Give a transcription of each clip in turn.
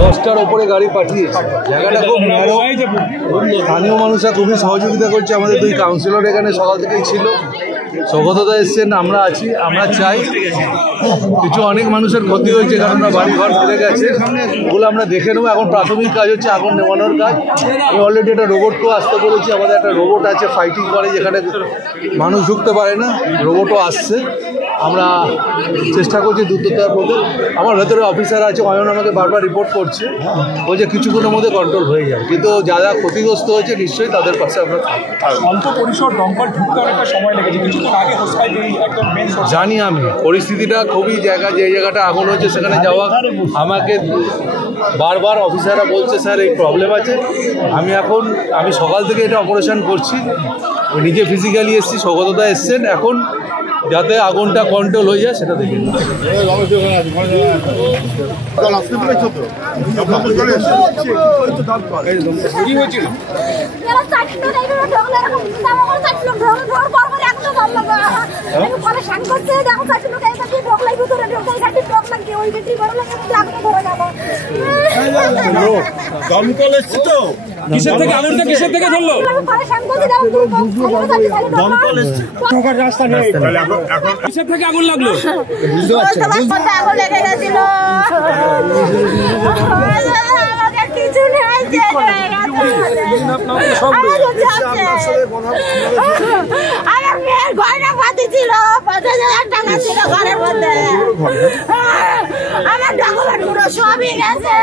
দশটার ওপরে গাড়ি পাঠিয়েছে, জায়গাটা খুব ন্যারো। স্থানীয় মানুষরা খুবই সহযোগিতা করছে, আমাদের দুই কাউন্সিলর এখানে সকাল থেকেই ছিল, সৌগতদা এসছেন, আমরা আছি। আমরা চাই, কিছু অনেক মানুষের ক্ষতি হয়েছে কারণ বাড়িঘর ফেলে গেছে, ওগুলো আমরা দেখে নেবো। এখন প্রাথমিক কাজ হচ্ছে আগুন নেভানোর কাজ। আমি অলরেডি একটা রোবটকেও আসতে বলেছি, আমাদের একটা রোবট আছে ফাইটিং করে, যেখানে মানুষ ঢুকতে পারে না, রোবটও আসছে। আমরা চেষ্টা করছি দ্রুততার মধ্যে। আমার ভেতরে অফিসার আছে, অয়ন আমাকে বারবার রিপোর্ট করছে, বলছে কিছুক্ষণের মধ্যে কন্ট্রোল হয়ে যায়, কিন্তু যারা ক্ষতিগ্রস্ত হয়েছে নিশ্চয়ই তাদের পাশে আমরা অল্প পরিসর দমকল ঢুকতে অনেকটা সময় লেগেছে, কিছুক্ষণ আগে জানি। আমি পরিস্থিতিটা খুবই যে জায়গাটা আগুন হচ্ছে সেখানে যাওয়া, আমাকে বারবার অফিসাররা বলছে স্যার এই প্রবলেম আছে। আমি সকাল থেকে এটা অপারেশন করছি, নিজে ফিজিক্যালি এসেছি, সৌগতদা এসছেন, এখন যাতে আগুনটা কন্ট্রোল হয়ে যায় সেটা দেখে দমকল এসছে তো, কিসের থেকে আগুনটা কিসের থেকে ধরলো? দমকল এসছে, রাস্তা নেই, কিসের থেকে আগুন লাগলো? আগুন লেগে গেছিল, কিছু নেই, আমার মেয়ের গয়না পাতি ছিল, 50,000 টাকা ছিল ঘরের মধ্যে, আমার ডকুমেন্ট গুলো সবই গেছে,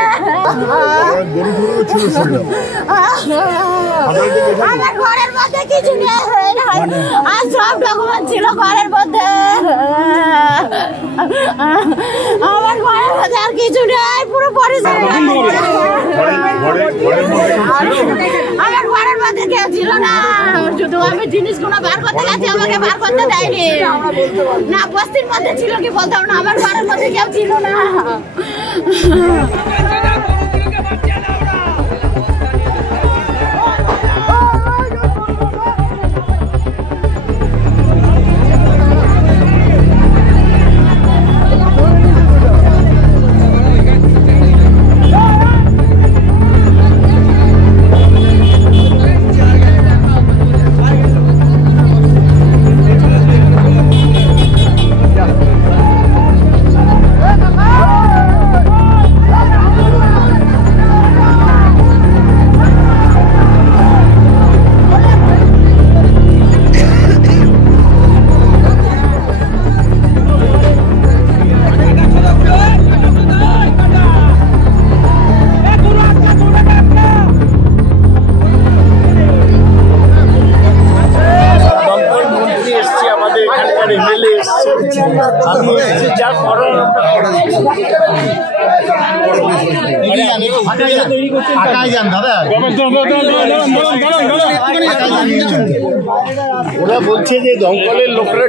আমার ঘরের মধ্যে কিছু নেই, আর সব ডকুমেন্ট ছিল ঘরের মধ্যে, আমার ঘরের মধ্যে আর কিছু নেই, পুরো পরিষ্কার। আমার ঘরের মধ্যে কেউ ছিল না, শুধু আমি জিনিসগুলো বার করতে গেছি, আমাকে বার করতে দেয়নি। না বস্তির মধ্যে ছিল কি বলতাম না, আমার ঘরের মধ্যে কেউ ছিল না। ওরা বলছে যে দমকলের লোকরা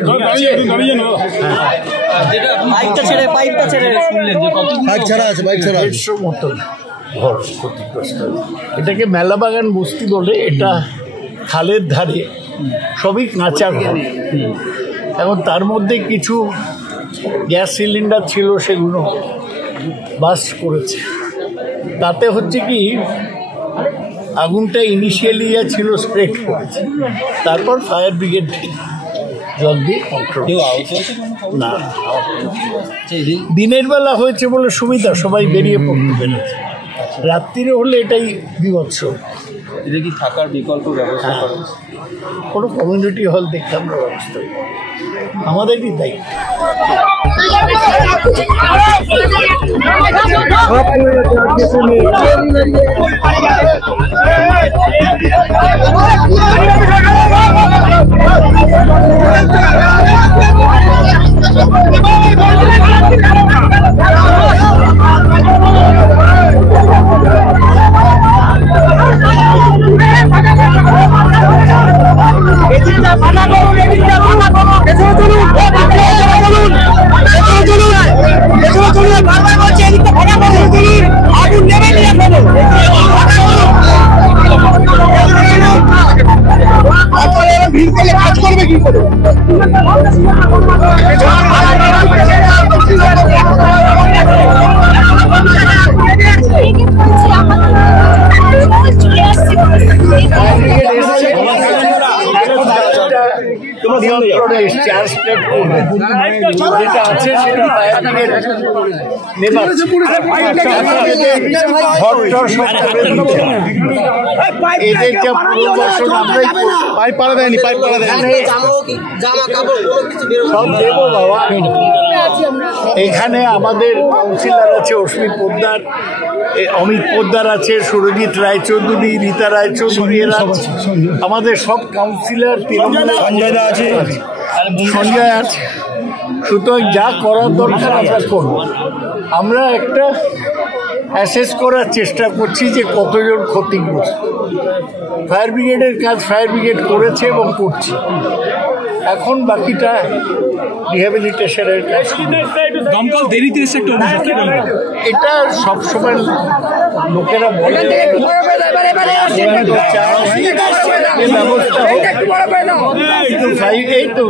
এটাকে মেলাবাগান বস্তি বলে, এটা খালের ধারে, সবই কাঁচা ঘর। এখন তার মধ্যে কিছু গ্যাস সিলিন্ডার ছিল, সেগুলো বাস্ট করেছে। তাতে হচ্ছে কি, আগুনটা ইনিশিয়ালি যা ছিল স্প্রেড করেছে, তারপর ফায়ার ব্রিগেড জল দিয়ে কন্ট্রোল। না, দিনের বেলা হয়েছে বলে সুবিধা, সবাই বেরিয়ে পড়তে পেরেছে। রাত্রিরে হলে এটাই বিভৎস। এদের কি থাকার বিকল্প ব্যবস্থা করা? কোনো কমিউনিটি হল দেখতে আমরা ব্যবস্থা করি, আমাদেরই দায়িত্ব। কাজ করবে কি করে? এখানে আমাদের কাউন্সিলর আছে অস্মিত পোদ্দার, অমিত পোদ্দার আছে, সুরজিৎ রায়চৌধুরী, রীতা রায়চৌধুরী, আমাদের সব কাউন্সিলর, সঞ্জয় আছে। সুতরাং যা করার দরকার আমরা করব। আমরা একটা অ্যাসেস করার চেষ্টা করছি যে কতজন ক্ষতিগ্রস্ত। ফায়ার ব্রিগেডের কাজ ফায়ার ব্রিগেড করেছে এবং করছে, এখন বাকিটা রিহ্যাবিলিটেশনের কাজ। দমকল দেরিতে এসে একটা এটা সবসময় লোকেরা বলে ব্যবস্থা হোক, এই তো